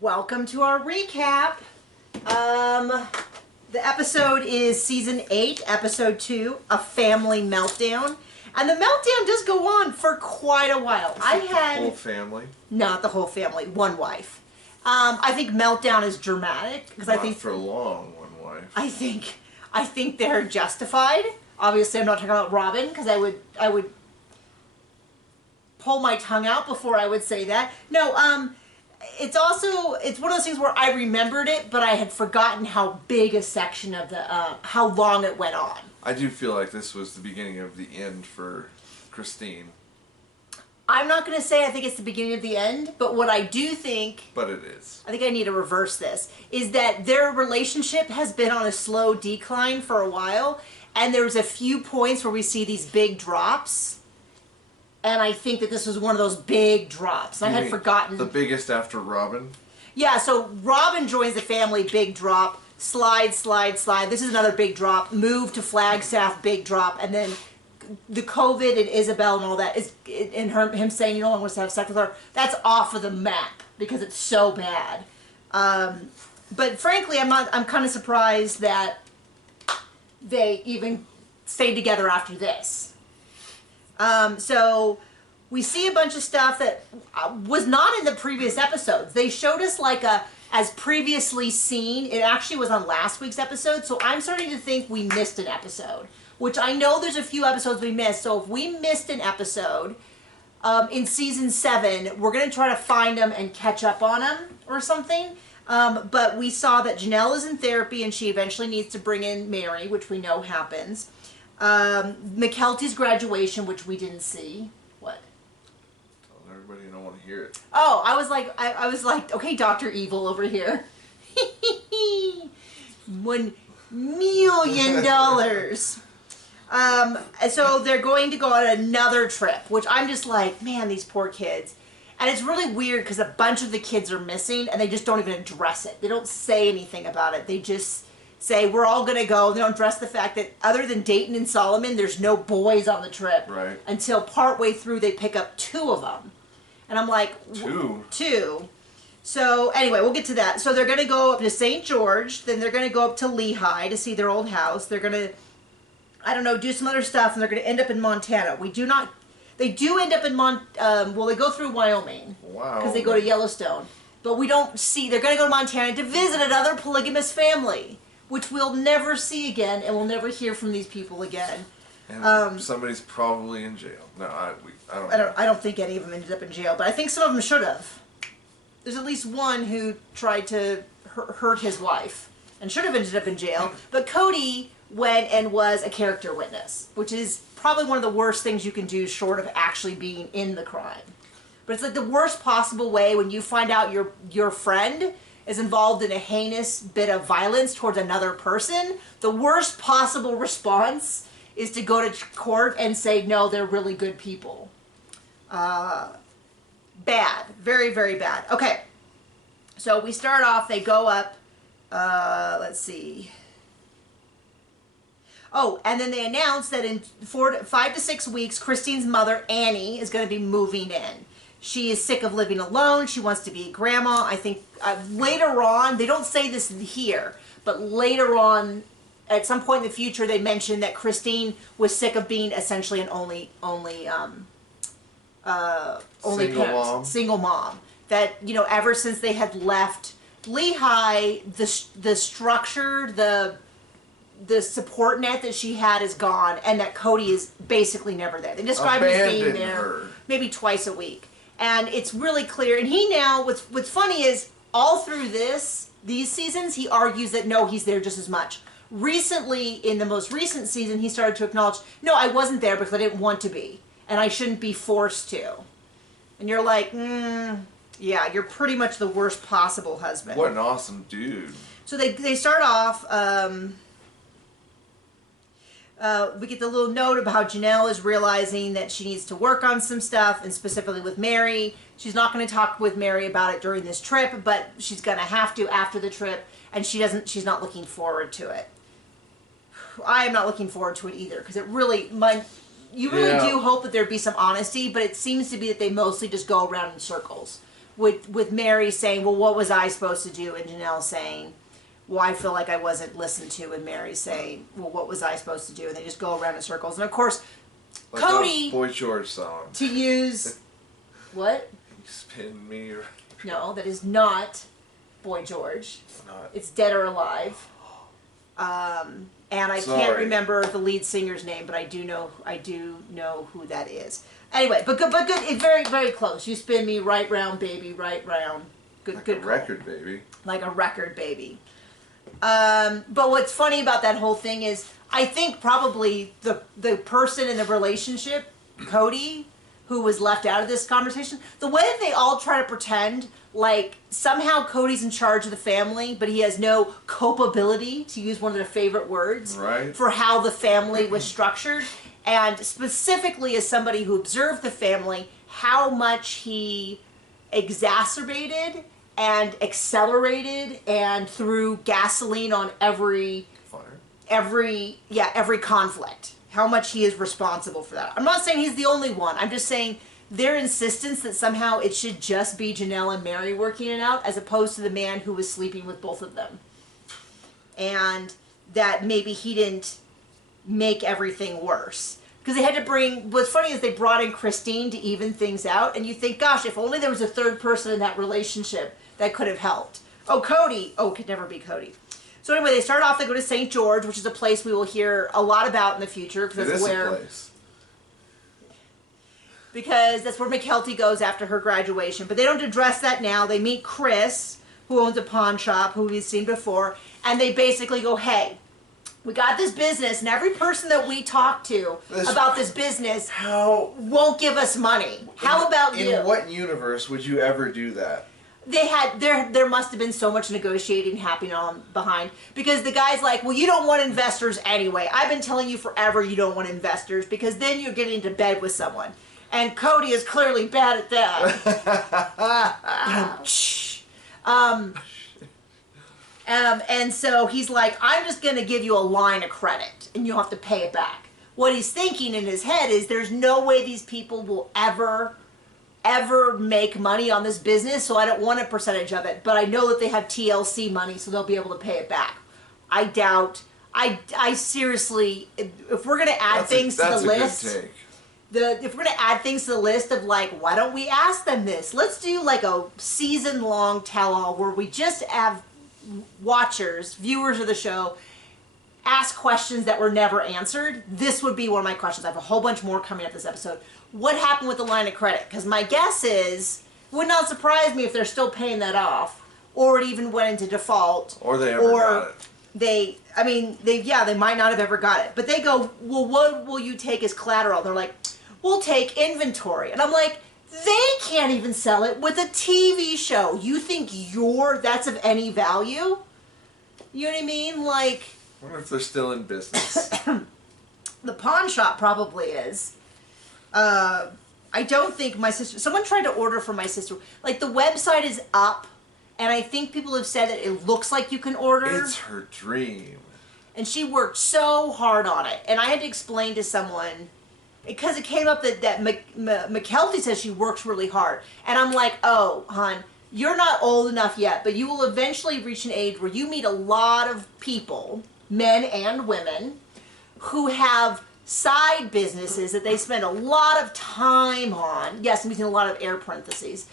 Welcome to our recap. The episode is season 8, episode 2, A Family Meltdown. And the meltdown does go on for quite a while. The whole family? Not the whole family, one wife. I think meltdown is dramatic because I think for long, one wife. I think they're justified. Obviously, I'm not talking about Robin because I would pull my tongue out before I would say that. No, it's one of those things where I remembered it, but I had forgotten how big a section of the how long it went on. I do feel like this was the beginning of the end for Christine. I'm not going to say I think it's the beginning of the end, but what I do think... But it is. I think I need to reverse this, is that their relationship has been on a slow decline for a while, and there's a few points where we see these big drops, and I think that this was one of those big drops. I had forgotten... The biggest after Robin? Yeah, so Robin joins the family, big drop, slide, slide, slide. This is another big drop, move to Flagstaff, big drop, and then... the COVID and Isabel and all that is, and him saying you no longer wants to have sex with her, that's off of the map because it's so bad. But frankly, I'm kind of surprised that they even stayed together after this. So we see a bunch of stuff that was not in the previous episodes. They showed us like as previously seen. It actually was on last week's episode, so I'm starting to think we missed an episode. Which I know there's a few episodes we missed, so if we missed an episode in season 7, we're going to try to find them and catch up on them or something. But we saw that Janelle is in therapy and she eventually needs to bring in Mary, which we know happens. McKelty's graduation, which we didn't see. What? Tell everybody you don't want to hear it. Oh, I was like, okay, Dr. Evil over here. $1 million. So they're going to go on another trip, which I'm just like, man, these poor kids. And it's really weird because a bunch of the kids are missing and they just don't even address it. They don't say anything about it. They just say, we're all going to go. They don't address the fact that other than Dayton and Solomon, there's no boys on the trip. Right. Until partway through they pick up 2 of them. And I'm like, 2? 2. So anyway, we'll get to that. So they're going to go up to St. George. Then they're going to go up to Lehigh to see their old house. They're going to... I don't know, do some other stuff, and they're going to end up in Montana. They do end up in well, they go through Wyoming. Wow. Because they go to Yellowstone. But we don't see, they're going to go to Montana to visit another polygamous family, which we'll never see again, and we'll never hear from these people again. And somebody's probably in jail. No, I don't know. I don't think any of them ended up in jail, but I think some of them should have. There's at least one who tried to hurt his wife, and should have ended up in jail. But Cody... went and was a character witness, which is probably one of the worst things you can do short of actually being in the crime. But it's like the worst possible way when you find out your friend is involved in a heinous bit of violence towards another person. The worst possible response is to go to court and say, no, they're really good people. Bad. Very, very bad. Okay. So we start off, they go up, let's see... Oh, and then they announced that in 5 to 6 weeks, Christine's mother, Annie, is going to be moving in. She is sick of living alone. She wants to be a grandma. I think later on, they don't say this here, but later on, at some point in the future, they mentioned that Christine was sick of being essentially an only parent, single mom. That, you know, ever since they had left Lehigh, the structure, the support net that she had is gone, and that Cody is basically never there. They describe him as being there maybe twice a week. And it's really clear. And he now, what's funny is, all through these seasons, he argues that no, he's there just as much. Recently, in the most recent season, he started to acknowledge, no, I wasn't there because I didn't want to be, and I shouldn't be forced to. And you're like, yeah, you're pretty much the worst possible husband. What an awesome dude. So they start off... we get the little note about how Janelle is realizing that she needs to work on some stuff, and specifically with Mary. She's not going to talk with Mary about it during this trip, but she's going to have to after the trip, and she's not looking forward to it. I am not looking forward to it either, because it really, you really do hope that there'd be some honesty, but it seems to be that they mostly just go around in circles. with Mary saying, well, what was I supposed to do? And Janelle saying, well, I feel like I wasn't listened to. And Mary saying, well, what was I supposed to do? And they just go around in circles. And of course, like Cody. Boy George song. To use. What? You spin me. No, that is not Boy George. It's not. It's Dead or Alive. And I can't remember the lead singer's name, but I do know who that is. Anyway, but good. It's very, very close. You spin me right round, baby, right round. Good, like good. A record, baby. Like a record, baby. But what's funny about that whole thing is, I think probably the person in the relationship, Cody, who was left out of this conversation, the way that they all try to pretend like somehow Cody's in charge of the family, but he has no culpability, to use one of their favorite words, right, for how the family was structured. And specifically as somebody who observed the family, how much he exacerbated and accelerated and threw gasoline on every conflict. How much he is responsible for that. I'm not saying he's the only one. I'm just saying their insistence that somehow it should just be Janelle and Mary working it out, as opposed to the man who was sleeping with both of them. And that maybe he didn't make everything worse. Because they had to bring, what's funny is they brought in Christine to even things out, and you think, gosh, if only there was a third person in that relationship that could have helped. Oh, Cody. Oh, it could never be Cody. So anyway, they start off, they go to St. George, which is a place we will hear a lot about in the future. It is a place. Because that's where McKelty goes after her graduation. But they don't address that now. They meet Chris, who owns a pawn shop, who we've seen before, and they basically go, hey, we got this business, and every person that we talk to about this business won't give us money. How about you? In what universe would you ever do that? They had there must have been so much negotiating happening on behind, because the guy's like, well, you don't want investors anyway. I've been telling you forever you don't want investors, because then you're getting into bed with someone. And Cody is clearly bad at that. And so he's like, I'm just going to give you a line of credit, and you'll have to pay it back. What he's thinking in his head is, there's no way these people will ever make money on this business, so I don't want a percentage of it. But I know that they have TLC money, so they'll be able to pay it back. I doubt. I seriously, if we're going to add things to the list, if we're going to add things to the list of like, why don't we ask them this? Let's do like a season-long tell-all where we just have watchers, viewers of the show, ask questions that were never answered. This would be one of my questions. I have a whole bunch more coming up this episode. What happened with the line of credit? Because my guess is, would not surprise me if they're still paying that off, or it even went into default, or they ever got it. They might not have ever got it. But they go, well, what will you take as collateral? They're like, we'll take inventory. And I'm like, they can't even sell it with a TV show. You think that's of any value? You know what I mean? Like, I wonder if they're still in business. The pawn shop probably is. I don't think my sister... Someone tried to order for my sister. Like, the website is up, and I think people have said that it looks like you can order. It's her dream. And she worked so hard on it. And I had to explain to someone, because it came up that McKelty says she works really hard. And I'm like, oh, hon, you're not old enough yet, but you will eventually reach an age where you meet a lot of people, men and women, who have side businesses that they spend a lot of time on. Yes, I'm using a lot of air parentheses.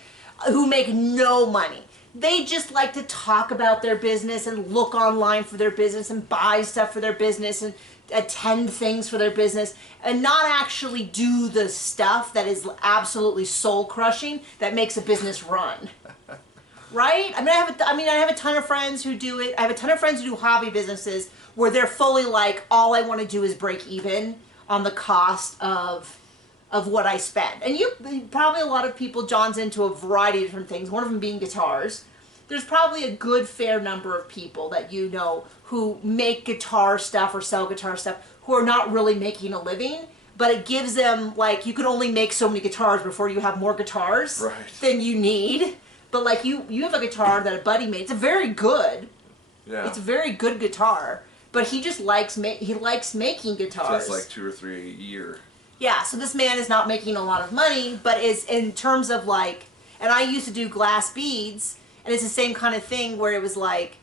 Who make no money. They just like to talk about their business and look online for their business and buy stuff for their business and attend things for their business, and not actually do the stuff that is absolutely soul crushing that makes a business run. Right? I have a ton of friends who do it. I have a ton of friends who do hobby businesses where they're fully like, all I want to do is break even on the cost of what I spend. And probably a lot of people, John's into a variety of different things, one of them being guitars. There's probably a good fair number of people that you know who make guitar stuff or sell guitar stuff who are not really making a living, but it gives them, like, you can only make so many guitars before you have more guitars than you need. But like you have a guitar that a buddy made. It's a very good. Yeah. It's a very good guitar, but he just likes making guitars. Just like 2 or 3 a year. Yeah, so this man is not making a lot of money, but is in terms of like, And I used to do glass beads, and it's the same kind of thing where it was like,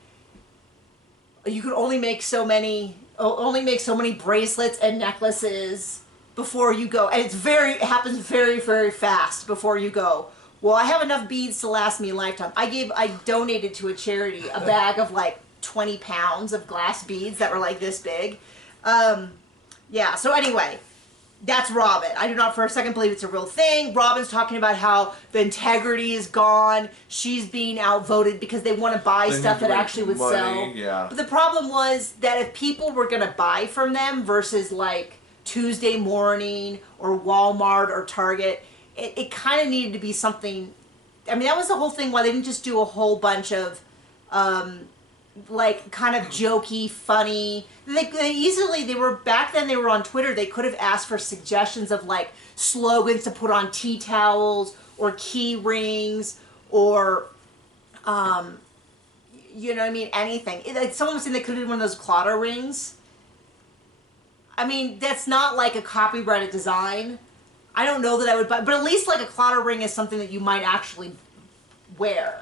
you could only make so many bracelets and necklaces before you go, and it happens very, very fast before you go, well, I have enough beads to last me a lifetime. I donated to a charity a bag of like 20 pounds of glass beads that were like this big. Yeah, so anyway, that's Robin. I do not for a second believe it's a real thing. Robin's talking about how the integrity is gone. She's being outvoted because they want to buy stuff that actually would sell. Yeah. But the problem was that if people were going to buy from them versus like Tuesday Morning or Walmart or Target, it kind of needed to be something. I mean, that was the whole thing why they didn't just do a whole bunch of like kind of jokey, funny. They were back then. They were on Twitter. They could have asked for suggestions of like slogans to put on tea towels or key rings or, you know what I mean? Anything. Someone was saying they could have done one of those Claudio rings. I mean, that's not like a copyrighted design. I don't know that I would buy, but at least like a Claudio ring is something that you might actually wear.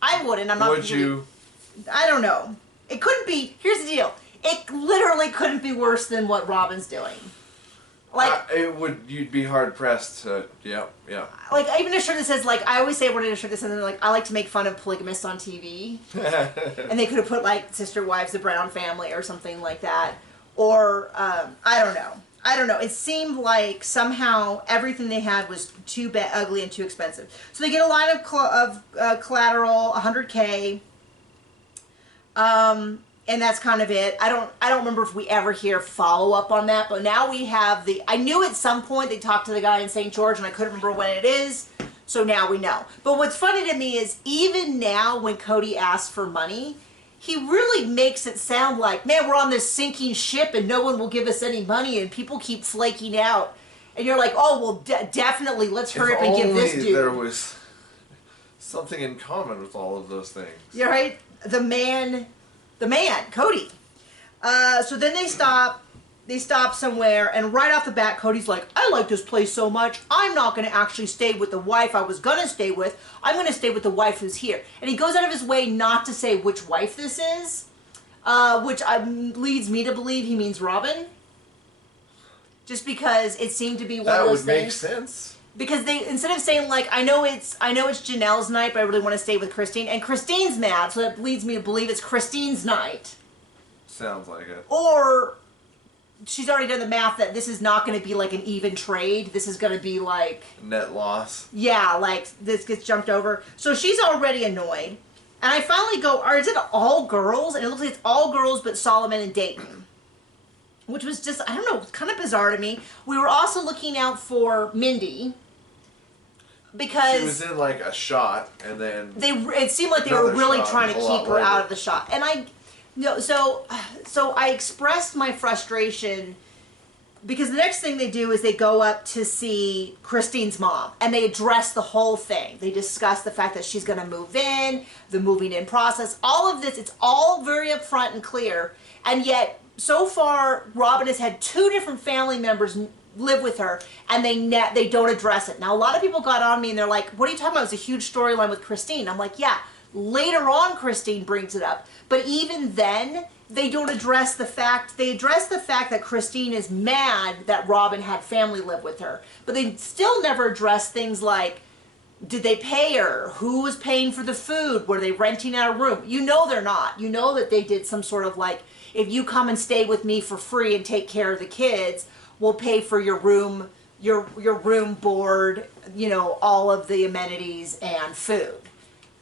I wouldn't. I'm not. Would you? I don't know. It couldn't be. Here's the deal. It literally couldn't be worse than what Robin's doing. Like it would. You'd be hard pressed to. Yeah. Like even a shirt that says like I always say when a shirt that says like I like to make fun of polygamists on TV, and they could have put like Sister Wives, the Brown Family, or something like that, or I don't know. It seemed like somehow everything they had was too ugly and too expensive. So they get a line of collateral, $100K. And that's kind of it. I don't remember if we ever hear follow up on that, but now we have I knew at some point they talked to the guy in St. George and I couldn't remember when it is, so now we know. But what's funny to me is even now when Cody asks for money, he really makes it sound like, man, we're on this sinking ship and no one will give us any money and people keep flaking out. And you're like, oh, well, definitely, let's hurry up and give this dude. There was something in common with all of those things. You're right. The man, Cody. So then they stop somewhere, and right off the bat, Cody's like, I like this place so much, I'm not going to actually stay with the wife I was going to stay with. I'm going to stay with the wife who's here. And he goes out of his way not to say which wife this is, which leads me to believe he means Robin. Just because it seemed to be one of those things. That would make sense. Because they, instead of saying like, I know it's Janelle's night, but I really want to stay with Christine, and Christine's mad, so that leads me to believe it's Christine's night. Sounds like it. Or she's already done the math that this is not going to be like an even trade. This is going to be like net loss. Yeah, like this gets jumped over. So she's already annoyed. And I finally go, is it all girls? And it looks like it's all girls but Solomon and Dayton. Which was just, I don't know, kind of bizarre to me. We were also looking out for Mindy. Because she was in like a shot, and then it seemed like they were really trying to keep her out of the shot. And so I expressed my frustration because the next thing they do is they go up to see Christine's mom and they address the whole thing. They discuss the fact that she's going to move in, the moving in process, all of this. It's all very upfront and clear. And yet, so far, Robin has had 2 different family members live with her, and they don't address it. Now, a lot of people got on me, and they're like, what are you talking about? It's a huge storyline with Christine. I'm like, yeah, later on Christine brings it up. But even then, they don't address the fact, they address the fact that Christine is mad that Robin had family live with her. But they still never address things like, did they pay her? Who was paying for the food? Were they renting out a room? You know they're not. You know that they did some sort of like, if you come and stay with me for free and take care of the kids, we'll pay for your room, your room board, you know, all of the amenities and food.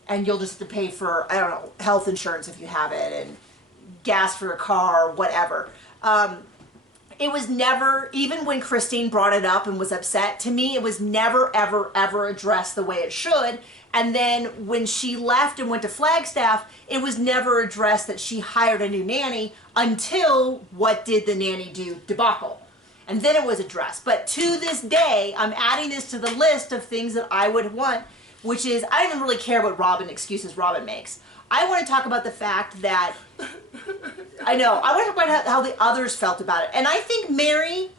And you'll just have to pay for, I don't know, health insurance if you have it, and gas for a car, whatever. It was never, even when Christine brought it up and was upset, to me it was never, ever, ever addressed the way it should. And then when she left and went to Flagstaff, it was never addressed that she hired a new nanny until what did the nanny do debacle. And then it was addressed. But to this day, I'm adding this to the list of things that I would want, which is, I don't even really care what excuses Robin makes. I want to talk about the fact that, I want to talk about how the others felt about it. And I think Mary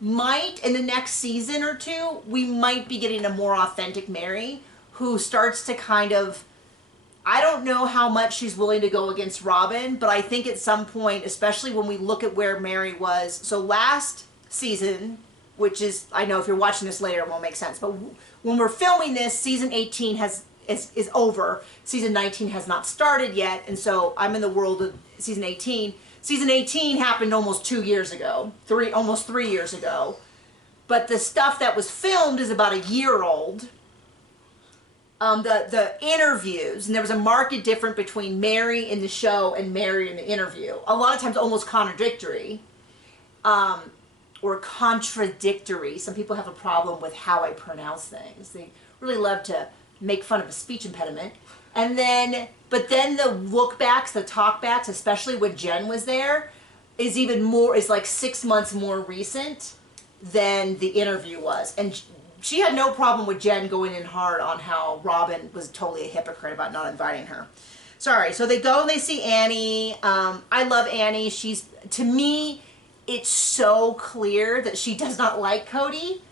might, in the next season or 2, we might be getting a more authentic Mary, who starts to kind of, I don't know how much she's willing to go against Robin, but I think at some point, especially when we look at where Mary was, so last season, which is, I know if you're watching this later it won't make sense, but when we're filming this, season 18 is over. Season 19 has not started yet, and so I'm in the world of season 18. Season 18 happened almost 2 years ago, almost 3 years ago. But the stuff that was filmed is about a year old. The interviews, and there was a marked difference between Mary in the show and Mary in the interview. A lot of times almost contradictory. Or contradictory. Some people have a problem with how I pronounce things. They really love to make fun of a speech impediment. And then, but then the look backs, the talk backs, especially when Jen was there, is even more, is like 6 months more recent than the interview was. And she had no problem with Jen going in hard on how Robin was totally a hypocrite about not inviting her. Sorry, so they go and they see Annie. I love Annie. She's, to me, it's so clear that she does not like Cody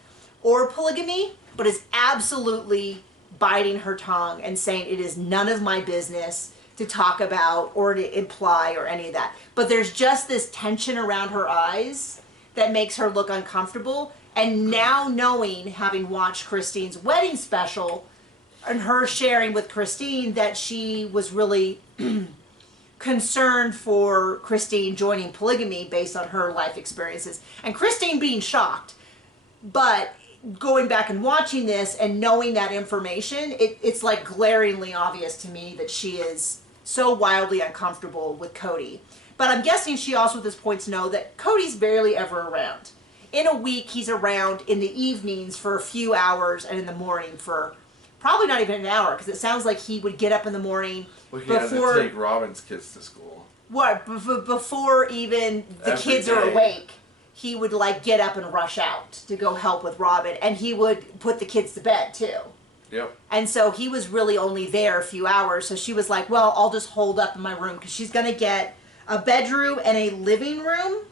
or polygamy, but is absolutely biting her tongue and saying it is none of my business to talk about or to imply or any of that. But there's just this tension around her eyes that makes her look uncomfortable. And now knowing, having watched Christine's wedding special, and her sharing with Christine that she was really concerned for Christine joining polygamy based on her life experiences, and Christine being shocked. But going back and watching this and knowing that information, it's like glaringly obvious to me that she is so wildly uncomfortable with Cody. But I'm guessing she also at this point to know that Cody's barely ever around. In a week, he's around in the evenings for a few hours and in the morning for probably not even an hour, because it sounds like he would get up in the morning Well, he before... had to take Robin's kids to school. What? Before even the Every kids are day. awake, he would like get up and rush out to go help with Robin, and he would put the kids to bed too. Yep. And so he was really only there a few hours, so she was like, well, I'll just hold up in my room, because she's going to get a bedroom and a living room.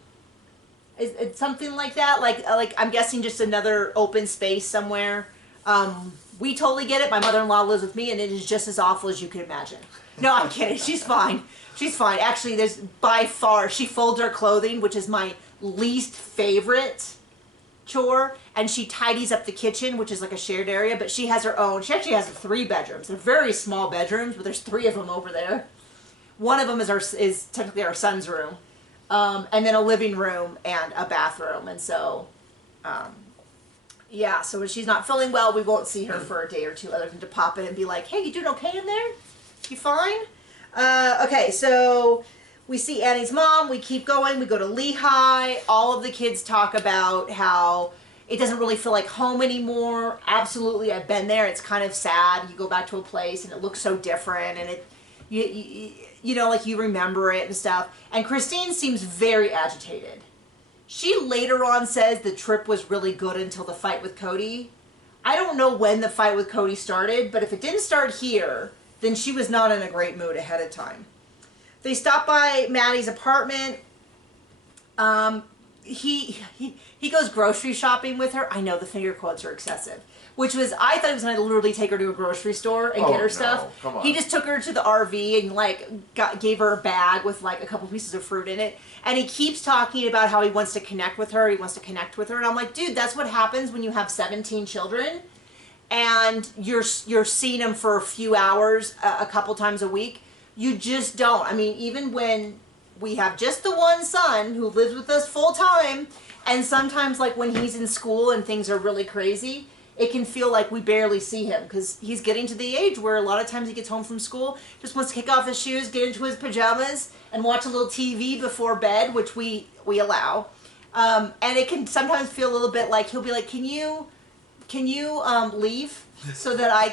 It's something like that. Like I'm guessing just another open space somewhere. We totally get it. My mother-in-law lives with me, and it is just as awful as you can imagine. No, I'm kidding. She's fine. She's fine. Actually, there's by far, she folds her clothing, which is my least favorite chore, and she tidies up the kitchen, which is like a shared area, but she has her own. She actually has 3 bedrooms. They're very small bedrooms, but there's 3 of them over there. One of them is technically our son's room, and then a living room and a bathroom, and so, yeah, so when she's not feeling well, we won't see her for a day or two other than to pop in and be like, hey, you doing okay in there? You fine? Okay, so we see Annie's mom, we keep going, we go to Lehigh, all of the kids talk about how it doesn't really feel like home anymore. Absolutely, I've been there, it's kind of sad. You go back to a place and it looks so different, and you know, like you remember it and stuff. And Christine seems very agitated. She later on says the trip was really good until the fight with Cody. I don't know when the fight with Cody started, but if it didn't start here, then she was not in a great mood ahead of time. They stop by Maddie's apartment. He goes grocery shopping with her. I know the finger quotes are excessive. Which was, I thought he was going to literally take her to a grocery store and get her stuff. Come on. He just took her to the RV and like gave her a bag with like a couple pieces of fruit in it. And he keeps talking about how he wants to connect with her. He wants to connect with her. And I'm like, dude, that's what happens when you have 17 children. And you're seeing them for a few hours a couple times a week. You just don't. I mean, even when we have just the one son who lives with us full time, and sometimes like when he's in school and things are really crazy, it can feel like we barely see him, because he's getting to the age where a lot of times he gets home from school, just wants to kick off his shoes, get into his pajamas, and watch a little TV before bed, which we allow. And it can sometimes feel a little bit like he'll be like, can you leave so that I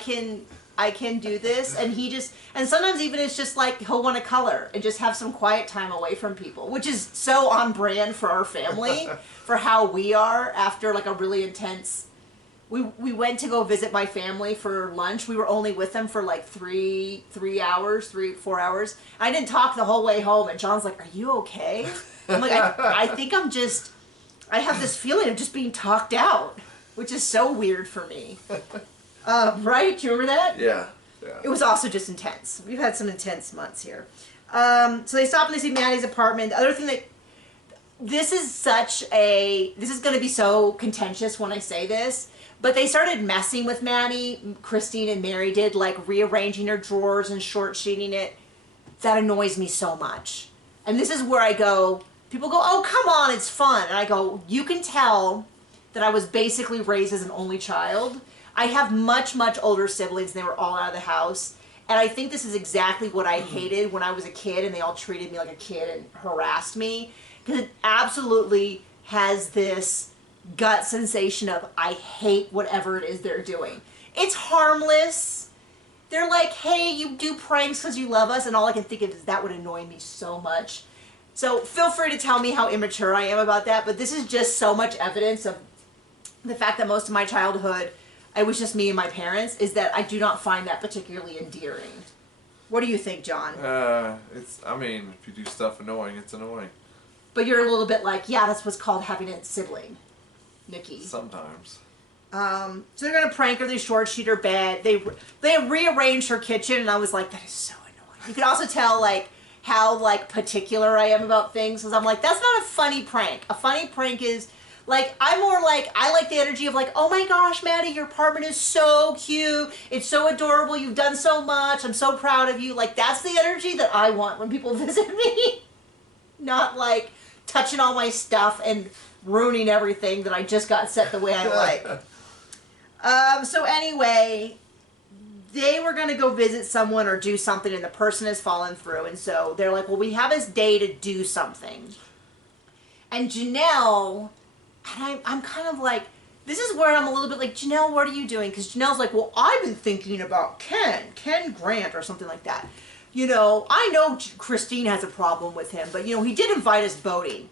can do this? And he just, and sometimes even it's just like he'll want to color and just have some quiet time away from people, which is so on brand for our family, for how we are after like a really intense. We went to go visit my family for lunch. We were only with them for like 4 hours. I didn't talk the whole way home, and John's like, are you okay? I'm like, I think I have this feeling of just being talked out, which is so weird for me. Right? Do you remember that? Yeah. It was also just intense. We've had some intense months here. So they stop and they see Maddie's apartment. The other thing that this is going to be so contentious when I say this, but they started messing with Maddie, Christine and Mary did, like rearranging her drawers and short sheeting it. That annoys me so much. And this is where I go, people go, oh, come on, it's fun. And I go, you can tell that I was basically raised as an only child. I have much, much older siblings, and they were all out of the house. And I think this is exactly what I hated when I was a kid, and they all treated me like a kid and harassed me. Because it absolutely has this gut sensation of, I hate whatever it is they're doing. It's harmless. They're like, hey, you do pranks because you love us, and all I can think of is that would annoy me so much. So feel free to tell me how immature I am about that, but this is just so much evidence of the fact that most of my childhood, it was just me and my parents, is that I do not find that particularly endearing. What do you think, John? I mean, if you do stuff annoying, it's annoying. But you're a little bit like, yeah, that's what's called having a sibling, Nikki. Sometimes. So they're gonna prank her. They short sheet her bed. They rearranged her kitchen, and I was like, that is so annoying. You can also tell like how like particular I am about things, because I'm like, that's not a funny prank. A funny prank is like, I'm more like, I like the energy of like, oh my gosh, Maddie, your apartment is so cute. It's so adorable. You've done so much. I'm so proud of you. Like, that's the energy that I want when people visit me. Not like touching all my stuff and ruining everything that I just got set the way I like. So anyway, they were going to go visit someone or do something, and the person has fallen through. And so they're like, well, we have this day to do something. And Janelle, and I'm kind of like, this is where I'm a little bit like, Janelle, what are you doing? Because Janelle's like, well, I've been thinking about Ken Grant or something like that. You know, I know Christine has a problem with him, but, you know, he did invite us boating.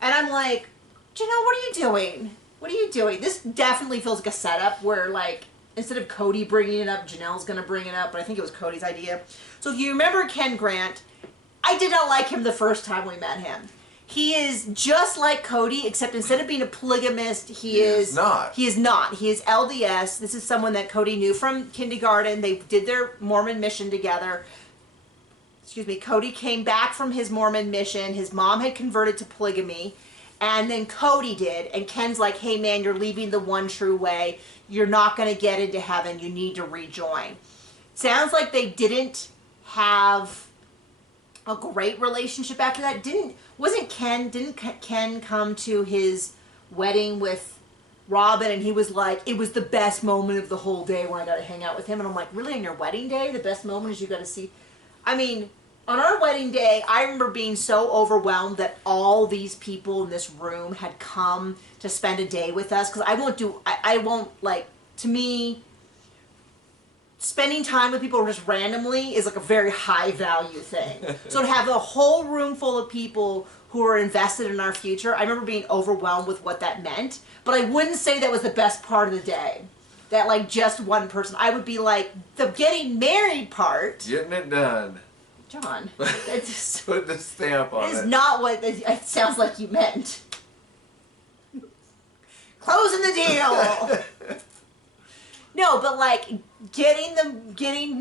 And I'm like, Janelle, what are you doing? What are you doing? This definitely feels like a setup where, like, instead of Cody bringing it up, Janelle's going to bring it up, but I think it was Cody's idea. So if you remember Ken Grant, I did not like him the first time we met him. He is just like Cody, except instead of being a polygamist, he is not. He is not. He is LDS. This is someone that Cody knew from kindergarten. They did their Mormon mission together. Excuse me. Cody came back from his Mormon mission. His mom had converted to polygamy. And then Cody did. And Ken's like, hey, man, you're leaving the one true way. You're not going to get into heaven. You need to rejoin. Sounds like they didn't have a great relationship after that. Didn't Ken come to his wedding with Robin, and he was like, it was the best moment of the whole day when I got to hang out with him. And I'm like, really, on your wedding day, the best moment is you got to see? I mean, on our wedding day, I remember being so overwhelmed that all these people in this room had come to spend a day with us, because I won't, like, to me, spending time with people just randomly is like a very high value thing. So to have a whole room full of people who are invested in our future, I remember being overwhelmed with what that meant. But I wouldn't say that was the best part of the day. That like just one person. I would be like, the getting married part. Getting it done. John. Put the stamp on it. Is not what it sounds like you meant. Closing the deal. No, but like getting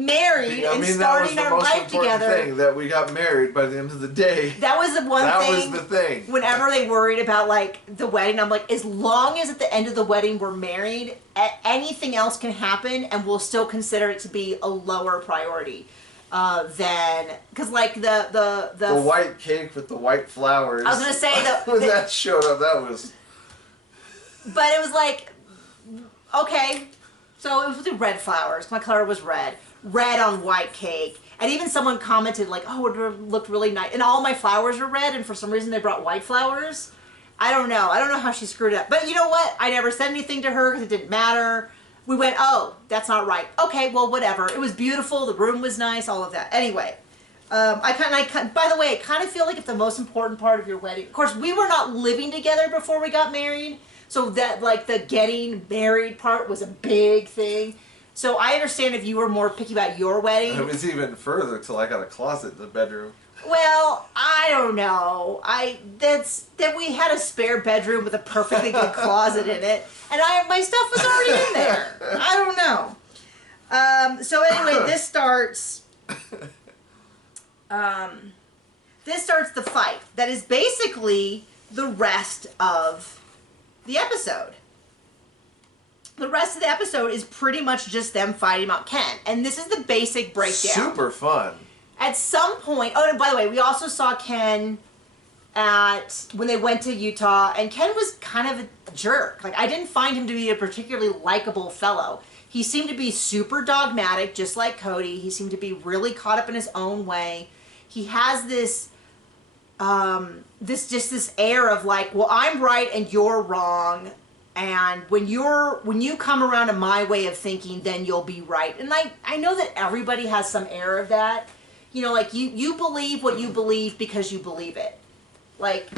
married and starting our life together. Thing that we got married by the end of the day. That was the one thing. That was the thing. Whenever they worried about like the wedding, I'm like, as long as at the end of the wedding we're married, anything else can happen, and we'll still consider it to be a lower priority than, because like the white cake with the white flowers. I was gonna say that when that showed up, that was. But it was like, okay. So it was the red flowers. My color was red. Red on white cake. And even someone commented like, oh, it looked really nice. And all my flowers are red, and for some reason they brought white flowers. I don't know. I don't know how she screwed it up. But you know what? I never said anything to her because it didn't matter. We went, oh, that's not right. Okay, well, whatever. It was beautiful. The room was nice. All of that. Anyway, by the way, I kind of feel like if the most important part of your wedding, of course, we were not living together before we got married. So that, like, the getting married part was a big thing. So I understand if you were more picky about your wedding. It was even further till I got a closet in the bedroom. Well, I don't know. That we had a spare bedroom with a perfectly good closet in it, and my stuff was already in there. I don't know. So anyway, this starts the fight that is basically the rest of the episode. The rest of the episode is pretty much just them fighting about Ken. And this is the basic breakdown. Super fun. At some point, oh, and by the way, we also saw Ken when they went to Utah, and Ken was kind of a jerk. Like, I didn't find him to be a particularly likable fellow. He seemed to be super dogmatic, just like Cody. He seemed to be really caught up in his own way. He has this this air of like, well, I'm right and you're wrong, and when you come around to my way of thinking, then you'll be right. And I know that everybody has some air of that. You know, like you believe what you believe because you believe it. Like,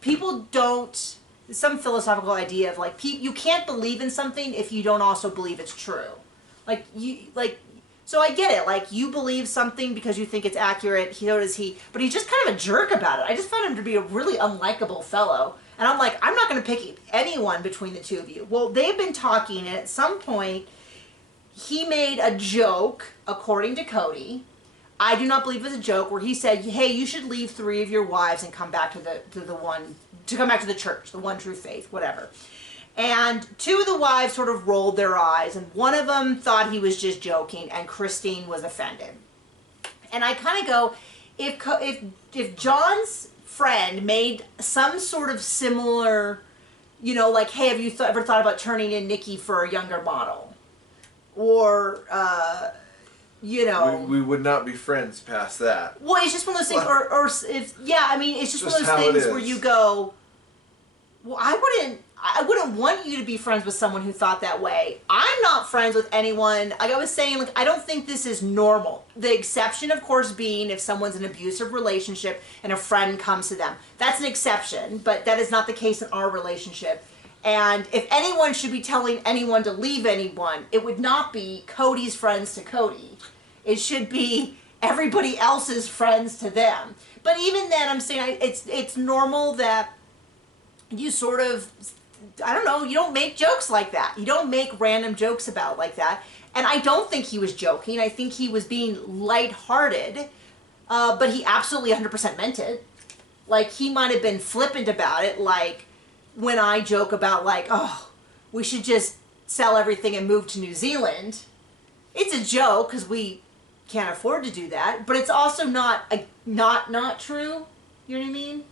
people don't, some philosophical idea of like, you can't believe in something if you don't also believe it's true. So I get it. Like, you believe something because you think it's accurate. So does he. But he's just kind of a jerk about it. I just found him to be a really unlikable fellow. And I'm like, I'm not going to pick anyone between the two of you. Well, they've been talking, and at some point, he made a joke, according to Cody. I do not believe it was a joke, where he said, hey, you should leave 3 of your wives and come back to the church, the one true faith, whatever. And 2 of the wives sort of rolled their eyes, and one of them thought he was just joking, and Christine was offended. And I kind of go, if John's friend made some sort of similar, you know, like, hey, have you ever thought about turning in Nikki for a younger model? Or, you know, we would not be friends past that. Well, it's just one of those things, it's just one of those things where you go, well, I wouldn't want you to be friends with someone who thought that way. I'm not friends with anyone. Like I was saying, like, I don't think this is normal. The exception, of course, being if someone's in an abusive relationship and a friend comes to them. That's an exception, but that is not the case in our relationship. And if anyone should be telling anyone to leave anyone, it would not be Cody's friends to Cody. It should be everybody else's friends to them. But even then, I'm saying it's normal that you sort of, I don't know, you don't make jokes like that. You don't make random jokes about like that. And I don't think he was joking. I think he was being lighthearted, but he absolutely 100% meant it. Like, he might have been flippant about it, like when I joke about like, oh, we should just sell everything and move to New Zealand. It's a joke because we can't afford to do that, but it's also not true. You know what I mean?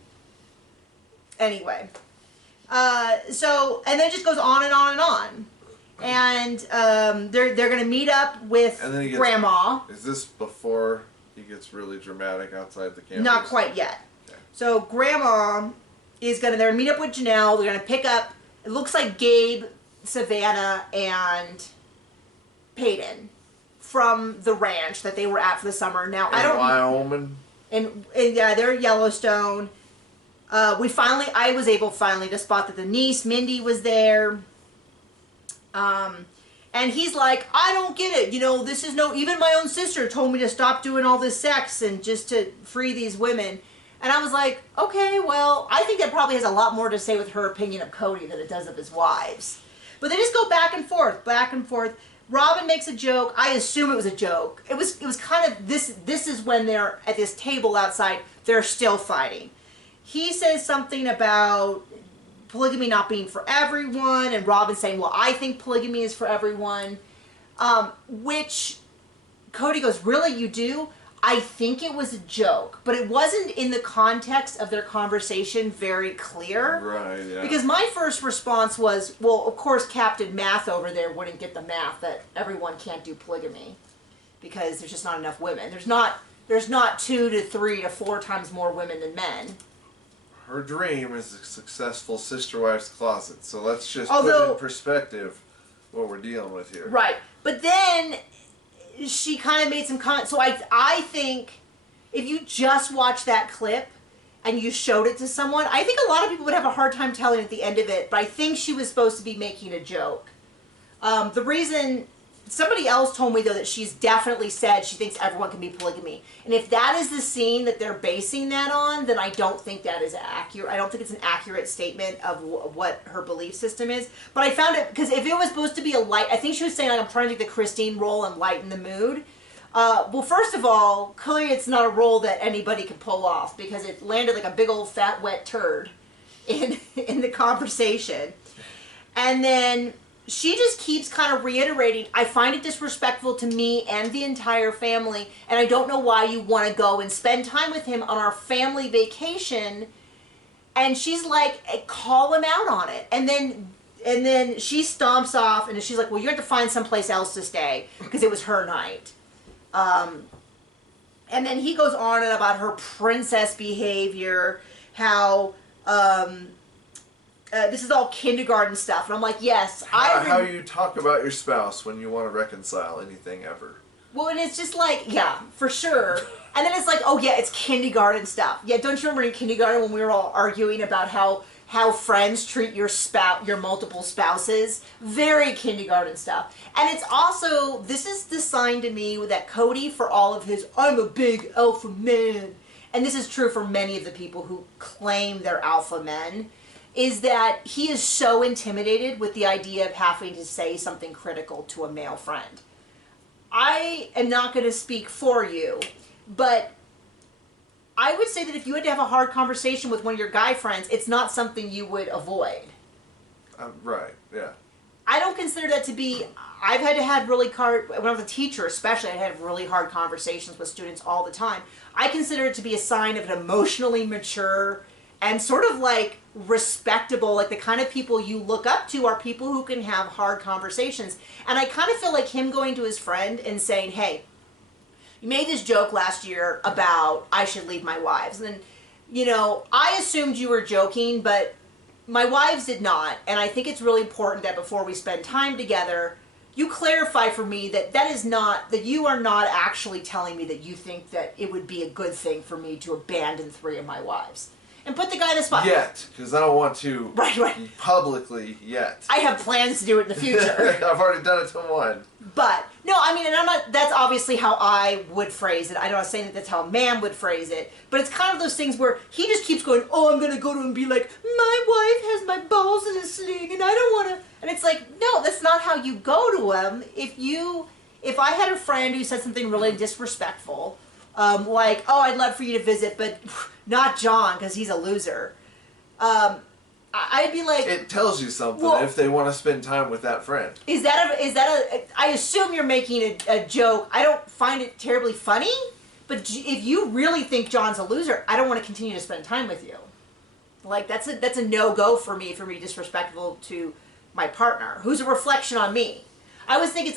Anyway. So, and then it just goes on and on and on. And they're going to meet up with Grandma. Is this before he gets really dramatic outside the campus? Not quite yet. Okay. So Grandma is going to meet up with Janelle. They're going to pick up, it looks like Gabe, Savannah, and Peyton from the ranch that they were at for the summer. Now, I don't... Wyoming. And yeah, they're in Yellowstone. I was able finally to spot that the niece, Mindy, was there. And he's like, I don't get it. You know, this is even my own sister told me to stop doing all this sex and just to free these women. And I was like, okay, well, I think that probably has a lot more to say with her opinion of Cody than it does of his wives. But they just go back and forth, back and forth. Robin makes a joke. I assume it was a joke. It was kind of, this is when they're at this table outside, they're still fighting. He says something about polygamy not being for everyone, and Robin saying, well, I think polygamy is for everyone, which Cody goes, really, you do? I think it was a joke, but it wasn't in the context of their conversation very clear. Right, yeah. Because my first response was, well, of course Captain Math over there wouldn't get the math that everyone can't do polygamy because there's just not enough women. There's not 2 to 3 to 4 times more women than men. Her dream is a successful sister wife's closet. So let's just put in perspective what we're dealing with here. Right. But then she kind of made some comments. So I think if you just watch that clip and you showed it to someone, I think a lot of people would have a hard time telling at the end of it. But I think she was supposed to be making a joke. The reason somebody else told me, though, that she's definitely said she thinks everyone can be polygamy. And if that is the scene that they're basing that on, then I don't think that is accurate. I don't think it's an accurate statement of what her belief system is. But I found it, because if it was supposed to be a light, I think she was saying, like, I'm trying to take the Christine role and lighten the mood. Well, first of all, clearly it's not a role that anybody can pull off, because it landed like a big old fat wet turd in the conversation. And then she just keeps kind of reiterating, I find it disrespectful to me and the entire family, and I don't know why you want to go and spend time with him on our family vacation. And she's like, call him out on it. And then she stomps off, and she's like, well, you have to find someplace else to stay, because it was her night. And then he goes on and about her princess behavior, how this is all kindergarten stuff. And I'm like, yes. How you talk about your spouse when you want to reconcile anything ever. Well, and it's just like, yeah, for sure. And then it's like, oh yeah, it's kindergarten stuff. Yeah, don't you remember in kindergarten when we were all arguing about how friends treat your multiple spouses? Very kindergarten stuff. And it's also, this is the sign to me that Cody, for all of his, I'm a big alpha man, and this is true for many of the people who claim they're alpha men, is that he is so intimidated with the idea of having to say something critical to a male friend. I am not going to speak for you, but I would say that if you had to have a hard conversation with one of your guy friends, it's not something you would avoid. Right, yeah. I don't consider that to be, I've had to have really hard, when I was a teacher especially, I had really hard conversations with students all the time. I consider it to be a sign of an emotionally mature and sort of like respectable, like the kind of people you look up to are people who can have hard conversations. And I kind of feel like him going to his friend and saying, hey, you made this joke last year about I should leave my wives. And then, you know, I assumed you were joking, but my wives did not. And I think it's really important that before we spend time together, you clarify for me that that you are not actually telling me that you think that it would be a good thing for me to abandon 3 of my wives. And put the guy in the spot. Yet, because I don't want to right. publicly yet. I have plans to do it in the future. I've already done it to one. But, no, I mean, and I'm not, that's obviously how I would phrase it. I'm not saying that that's how a man would phrase it. But it's kind of those things where he just keeps going, oh, I'm going to go to him and be like, my wife has my balls in a sling and I don't want to. And it's like, no, that's not how you go to him. If I had a friend who said something really disrespectful, like, oh, I'd love for you to visit, but not John, because he's a loser. I'd be like... It tells you something if they want to spend time with that friend. I assume you're making a joke. I don't find it terribly funny, but if you really think John's a loser, I don't want to continue to spend time with you. Like, that's a no-go for me, disrespectful to my partner, who's a reflection on me. I always think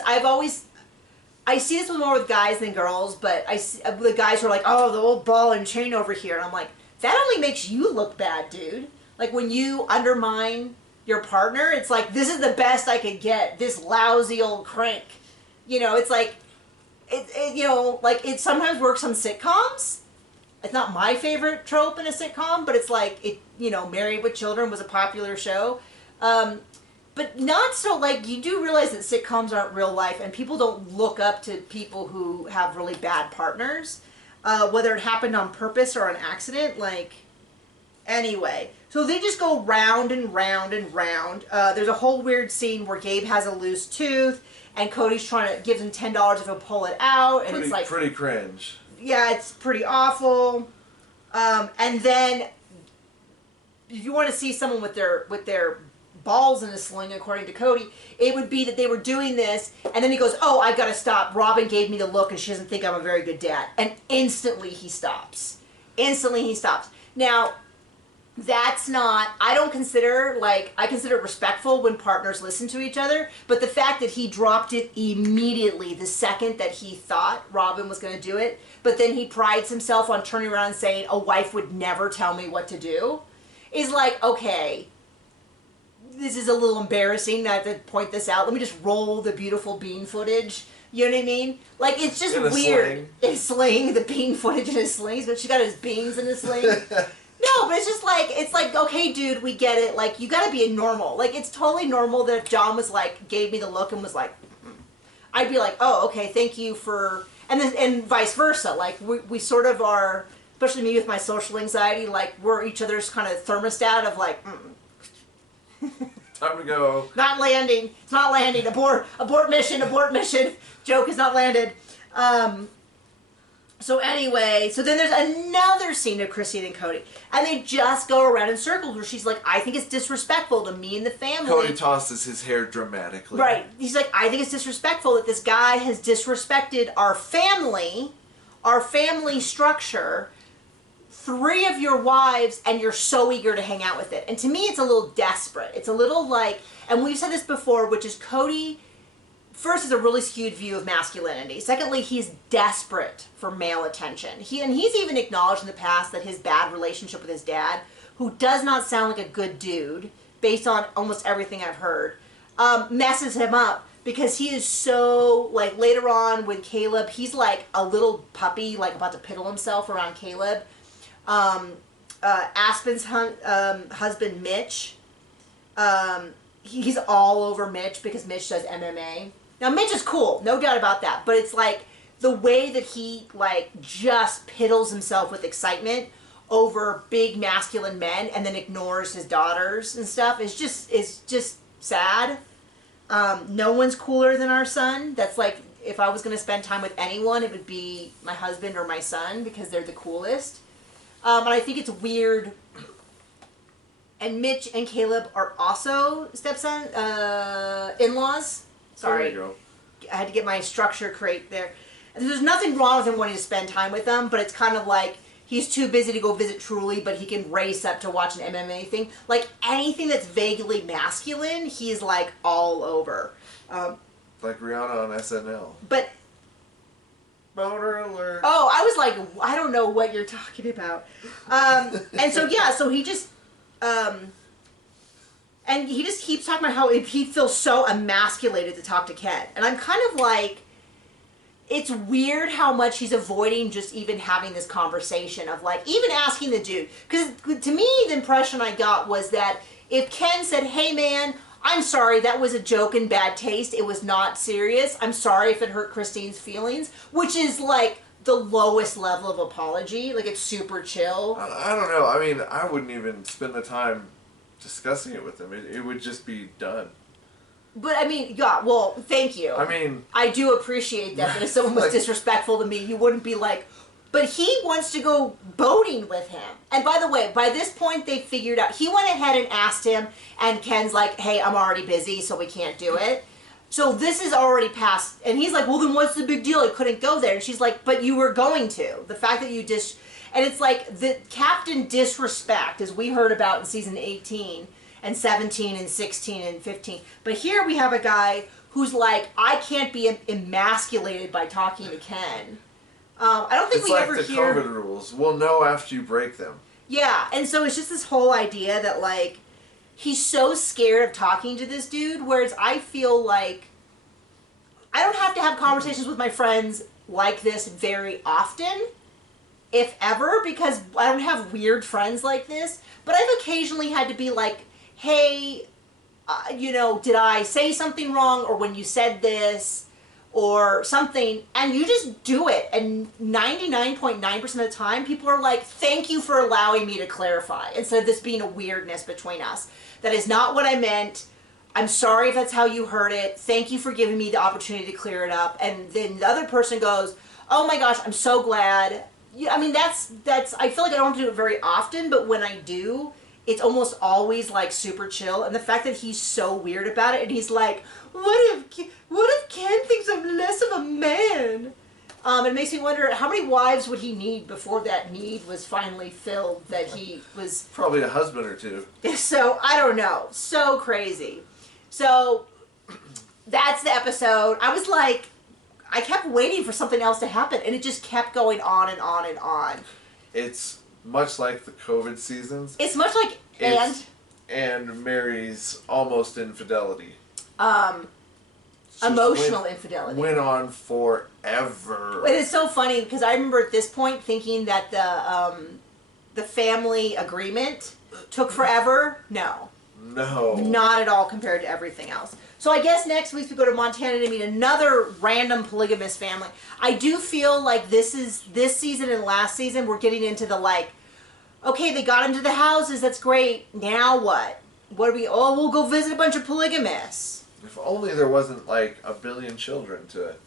I see this more with guys than girls, but I see the guys who are like, oh, the old ball and chain over here. And I'm like, that only makes you look bad, dude. Like, when you undermine your partner, it's like, this is the best I could get, this lousy old crank. You know, it's like, it sometimes works on sitcoms. It's not my favorite trope in a sitcom, but it's like, Married with Children was a popular show. But not so, like, you do realize that sitcoms aren't real life, and people don't look up to people who have really bad partners, whether it happened on purpose or an accident, like, anyway. So they just go round and round and round. There's a whole weird scene where Gabe has a loose tooth, and Cody's trying to give him $10 if he'll pull it out, and it's like... Pretty cringe. Yeah, it's pretty awful. And then, if you want to see someone with their balls in a sling, according to Cody, it would be that they were doing this, and then he goes, oh, I've got to stop. Robin gave me the look, and she doesn't think I'm a very good dad. And instantly he stops. Now, that's not, I consider it respectful when partners listen to each other, but the fact that he dropped it immediately the second that he thought Robin was going to do it, but then he prides himself on turning around and saying, a wife would never tell me what to do, is like, okay, this is a little embarrassing not to point this out. Let me just roll the beautiful bean footage. You know what I mean? Like, it's just weird. In a sling, the bean footage in his slings, but she got his beans in his sling. No, but it's like, okay, dude, we get it. Like, you gotta be a normal. Like, it's totally normal that if John was like, gave me the look and was like, I'd be like, oh, okay, thank you for, and vice versa. Like we sort of are, especially me with my social anxiety, like we're each other's kind of thermostat of like, time to go. Not landing. It's not landing. Abort mission. Abort mission. Joke is not landed. So anyway, so then there's another scene of Christine and Cody, and they just go around in circles where she's like, I think it's disrespectful to me and the family. Cody tosses his hair dramatically. Right. He's like, I think it's disrespectful that this guy has disrespected our family structure, 3 of your wives, and you're so eager to hang out with it. And to me, it's a little desperate. It's a little like, and we've said this before, which is Cody, first, is a really skewed view of masculinity. Secondly, he's desperate for male attention. He's even acknowledged in the past that his bad relationship with his dad, who does not sound like a good dude, based on almost everything I've heard, messes him up because he is so, like, later on with Caleb, he's like a little puppy, like about to piddle himself around Caleb. Aspen's husband, Mitch, he's all over Mitch because Mitch does MMA. Now, Mitch is cool, no doubt about that, but it's like the way that he, like, just piddles himself with excitement over big masculine men and then ignores his daughters and stuff is just sad. No one's cooler than our son. That's like, if I was going to spend time with anyone, it would be my husband or my son because they're the coolest. And I think it's weird. And Mitch and Caleb are also stepson, in-laws. Sorry. There you go. I had to get my structure correct there. And there's nothing wrong with him wanting to spend time with them, but it's kind of like he's too busy to go visit Truly, but he can race up to watch an MMA thing. Like anything that's vaguely masculine, he's like all over. Like Rihanna on SNL. But boner alert. Oh, I was like, I don't know what you're talking about. And so yeah, so he just and he just keeps talking about how he feels so emasculated to talk to Ken. And I'm kind of like, it's weird how much he's avoiding just even having this conversation of like, even asking the dude. Because to me, the impression I got was that if Ken said, hey man, I'm sorry, that was a joke in bad taste. It was not serious. I'm sorry if it hurt Christine's feelings. Which is like the lowest level of apology. Like it's super chill. I don't know. I mean, I wouldn't even spend the time discussing it with him. It would just be done. But I mean, yeah, well, thank you. I mean, I do appreciate that, but if someone was disrespectful to me, you wouldn't be like, but he wants to go boating with him. And by the way, by this point, they figured out, he went ahead and asked him, and Ken's like, hey, I'm already busy, so we can't do it. So this is already past, and he's like, well, then what's the big deal? I couldn't go there. And she's like, but you were going to. The fact that you just, and it's like, the captain disrespect, as we heard about in season 18, and 17, and 16, and 15. But here we have a guy who's like, I can't be emasculated by talking to Ken. I don't think we ever hear... It's like the COVID rules. We'll know after you break them. Yeah, and so it's just this whole idea that, like, he's so scared of talking to this dude, whereas I feel like I don't have to have conversations with my friends like this very often, if ever, because I don't have weird friends like this. But I've occasionally had to be like, hey, you know, did I say something wrong, or when you said this, or something, and you just do it, and 99.9% of the time, people are like, thank you for allowing me to clarify, instead of this being a weirdness between us. That is not what I meant. I'm sorry if that's how you heard it. Thank you for giving me the opportunity to clear it up. And then the other person goes, oh my gosh, I'm so glad. Yeah, I mean, that's, I feel like I don't have to do it very often, but when I do, it's almost always like super chill. And the fact that he's so weird about it, and he's like, what if Ken thinks I'm less of a man? It makes me wonder, how many wives would he need before that need was finally filled, that he was... Probably a husband or two. So, I don't know. So crazy. So, that's the episode. I was like, I kept waiting for something else to happen, and it just kept going on and on and on. It's much like the COVID seasons. It's much like, and Mary's almost infidelity. Emotional infidelity. Went on forever. It is so funny, because I remember at this point thinking that the family agreement took forever. No. No. Not at all compared to everything else. So I guess next week we go to Montana to meet another random polygamous family. I do feel like this season and last season we're getting into the like, okay, they got into the houses, that's great. Now what? What are we? Oh, we'll go visit a bunch of polygamists. If only there wasn't like a billion children to it.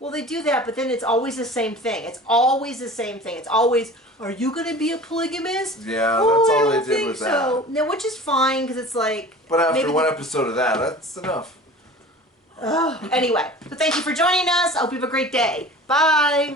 Well, they do that, but then it's always the same thing. It's always the same thing. It's always, are you going to be a polygamist? Yeah, oh, that's all I don't they did think with so. that. No, which is fine because it's like. But after one episode of that, that's enough. Anyway, so thank you for joining us. I hope you have a great day. Bye.